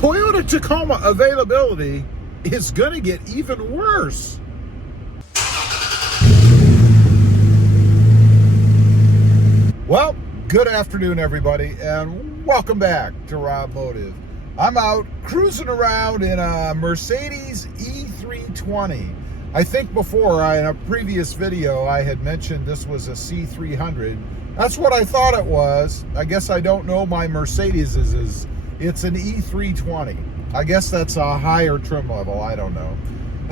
Toyota Tacoma availability is going to get even worse. Well, good afternoon, everybody, and welcome back to RobMotive. I'm out cruising around in a Mercedes E320. I think before, in a previous video, I had mentioned this was a C300. That's what I thought it was. I guess I don't know my Mercedes is. It's an E320. I guess that's a higher trim level. I don't know.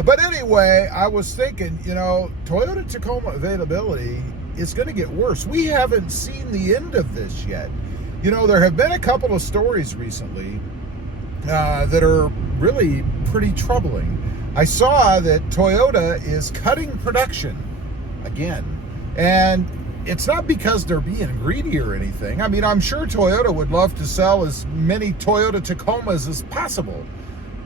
But anyway, I was thinking, Toyota Tacoma availability is going to get worse. We haven't seen the end of this yet. There have been a couple of stories recently that are really pretty troubling. I saw that Toyota is cutting production again. And it's not because they're being greedy or anything. I mean, I'm sure Toyota would love to sell as many Toyota Tacomas as possible.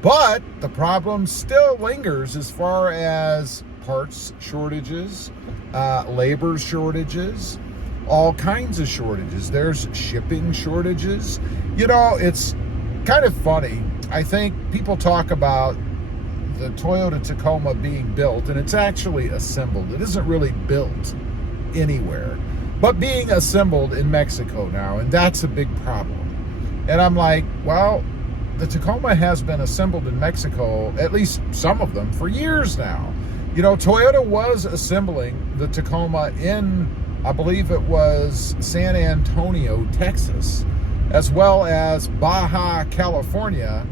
But the problem still lingers as far as parts shortages, labor shortages, all kinds of shortages. There's shipping shortages. It's kind of funny. I think people talk about the Toyota Tacoma being built, and it's actually assembled. It isn't really built anywhere, but being assembled in Mexico now, and that's a big problem. And I'm like, well, the Tacoma has been assembled in Mexico, at least some of them, for years now. Toyota was assembling the Tacoma in, I believe it was San Antonio, Texas, as well as Baja California,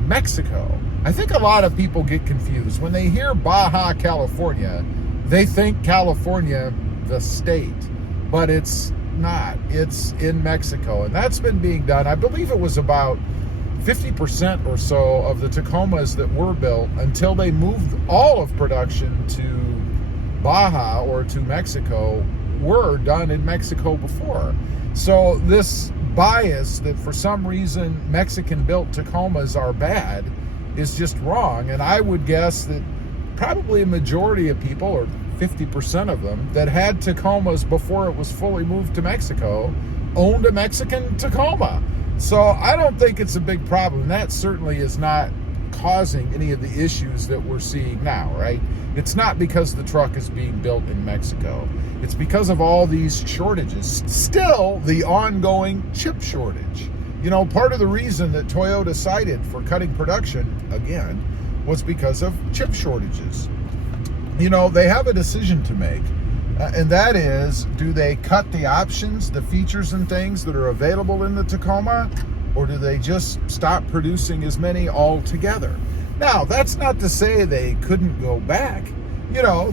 Mexico. I think a lot of people get confused. When they hear Baja California, they think California, the state, but it's not. It's in Mexico, and that's been being done. I believe it was about 50% or so of the Tacomas that were built until they moved all of production to Baja or to Mexico were done in Mexico before. So this bias that for some reason Mexican-built Tacomas are bad is just wrong, and I would guess that probably a majority of people, or 50% of them, that had Tacomas before it was fully moved to Mexico owned a Mexican Tacoma. So I don't think it's a big problem. That certainly is not causing any of the issues that we're seeing now, right? It's not because the truck is being built in Mexico. It's because of all these shortages. Still, the ongoing chip shortage. Part of the reason that Toyota cited for cutting production, again, was because of chip shortages. They have a decision to make, and that is, do they cut the options, the features and things that are available in the Tacoma, or do they just stop producing as many altogether? Now, that's not to say they couldn't go back.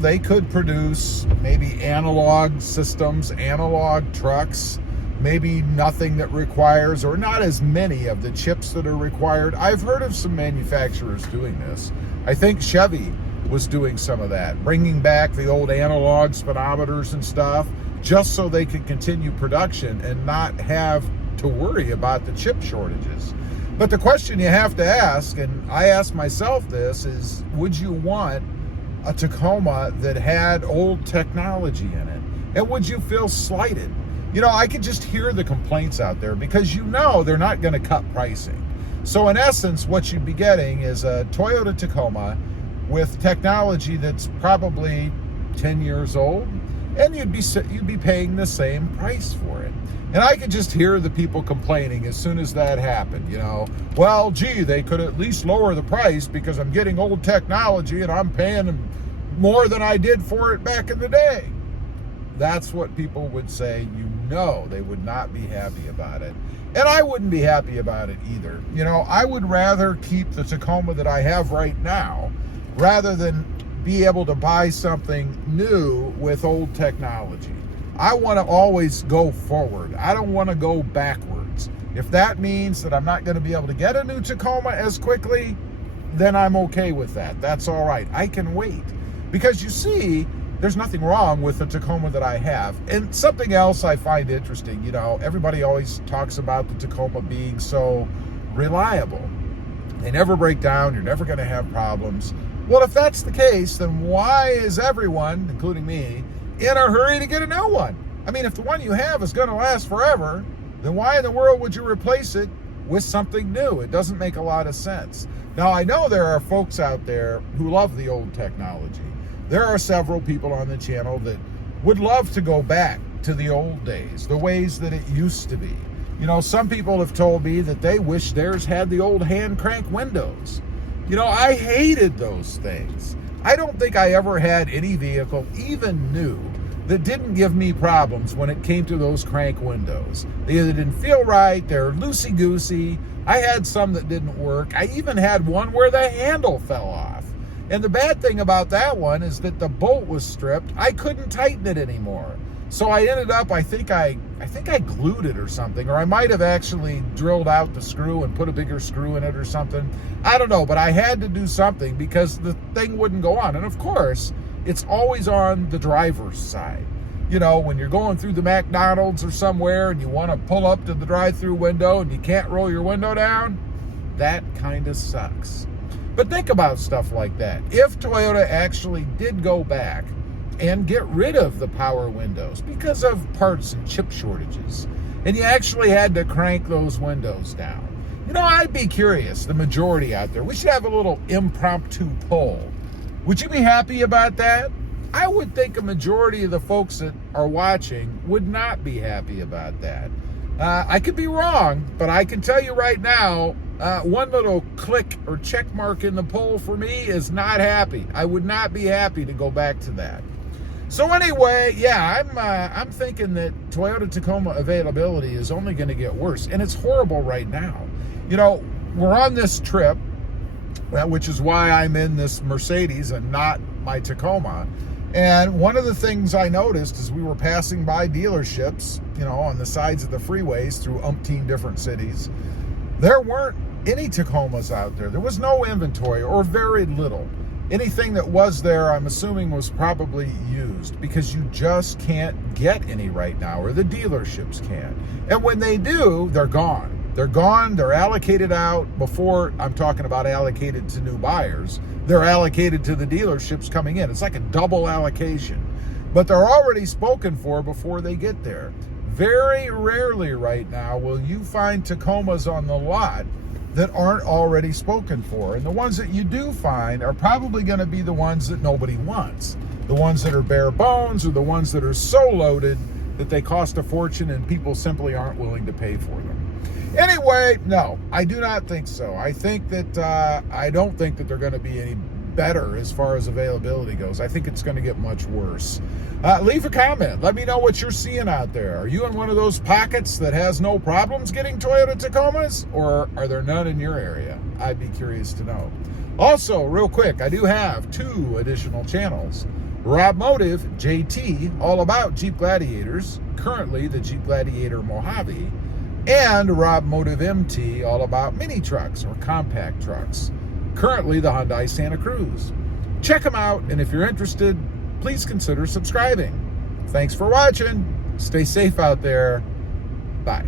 They could produce maybe analog systems, analog trucks, maybe nothing that requires, or not as many of the chips that are required. I've heard of some manufacturers doing this. I think Chevy was doing some of that, bringing back the old analog speedometers and stuff just so they could continue production and not have to worry about the chip shortages. But the question you have to ask, and I ask myself this, is would you want a Tacoma that had old technology in it? And would you feel slighted? I could just hear the complaints out there because they're not going to cut pricing. So in essence, what you'd be getting is a Toyota Tacoma with technology that's probably 10 years old, and you'd be paying the same price for it. And I could just hear the people complaining as soon as that happened, well, gee, they could at least lower the price because I'm getting old technology and I'm paying more than I did for it back in the day. That's what people would say. They would not be happy about it. And I wouldn't be happy about it either. I would rather keep the Tacoma that I have right now rather than be able to buy something new with old technology. I want to always go forward. I don't want to go backwards. If that means that I'm not going to be able to get a new Tacoma as quickly, then I'm okay with that. That's all right. I can wait. Because you see, there's nothing wrong with the Tacoma that I have. And something else I find interesting, everybody always talks about the Tacoma being so reliable. They never break down. You're never going to have problems. Well, if that's the case, then why is everyone, including me, in a hurry to get a new one? I mean, if the one you have is going to last forever, then why in the world would you replace it with something new. It doesn't make a lot of sense. Now, I know there are folks out there who love the old technology. There are several people on the channel that would love to go back to the old days, the ways that it used to be. You know, some people have told me that they wish theirs had the old hand crank windows. You know, I hated those things. I don't think I ever had any vehicle, even new, that didn't give me problems when it came to those crank windows. They either didn't feel right, they're loosey-goosey. I had some that didn't work. I even had one where the handle fell off. And the bad thing about that one is that the bolt was stripped. I couldn't tighten it anymore. So I ended up, I think I glued it or something, or I might have actually drilled out the screw and put a bigger screw in it or something. I don't know, but I had to do something because the thing wouldn't go on. And of course, it's always on the driver's side. You know, when you're going through the McDonald's or somewhere and you want to pull up to the drive-through window and you can't roll your window down, that kind of sucks. But think about stuff like that. If Toyota actually did go back and get rid of the power windows because of parts and chip shortages, and you actually had to crank those windows down, you know, I'd be curious, the majority out there, we should have a little impromptu poll. Would you be happy about that? I would think a majority of the folks that are watching would not be happy about that. I could be wrong, but I can tell you right now, one little click or check mark in the poll for me is not happy. I would not be happy to go back to that. So anyway, yeah, I'm thinking that Toyota Tacoma availability is only going to get worse, and it's horrible right now. You know, we're on this trip, which is why I'm in this Mercedes and not my Tacoma. And one of the things I noticed as we were passing by dealerships, you know, on the sides of the freeways through umpteen different cities, there weren't any Tacomas out there. There was no inventory, or very little. Anything that was there, I'm assuming, was probably used, because you just can't get any right now, or the dealerships can't. And when they do, they're gone. They're gone, they're allocated out before, I'm talking about allocated to new buyers, they're allocated to the dealerships coming in. It's like a double allocation. But they're already spoken for before they get there. Very rarely right now will you find Tacomas on the lot that aren't already spoken for. And the ones that you do find are probably going to be the ones that nobody wants. The ones that are bare bones, or the ones that are so loaded that they cost a fortune and people simply aren't willing to pay for them. Anyway, no, I do not think so. I think that, I don't think that they're going to be any better as far as availability goes. I think it's going to get much worse. Leave a comment. Let me know what you're seeing out there. Are you in one of those pockets that has no problems getting Toyota Tacomas, or are there none in your area? I'd be curious to know. Also, real quick, I do have 2 additional channels. RobMotive JT, all about Jeep Gladiators, currently the Jeep Gladiator Mojave, and RobMotive MT, all about mini trucks or compact trucks, currently the Hyundai Santa Cruz. Check them out, and if you're interested, please consider subscribing. Thanks for watching. Stay safe out there. Bye.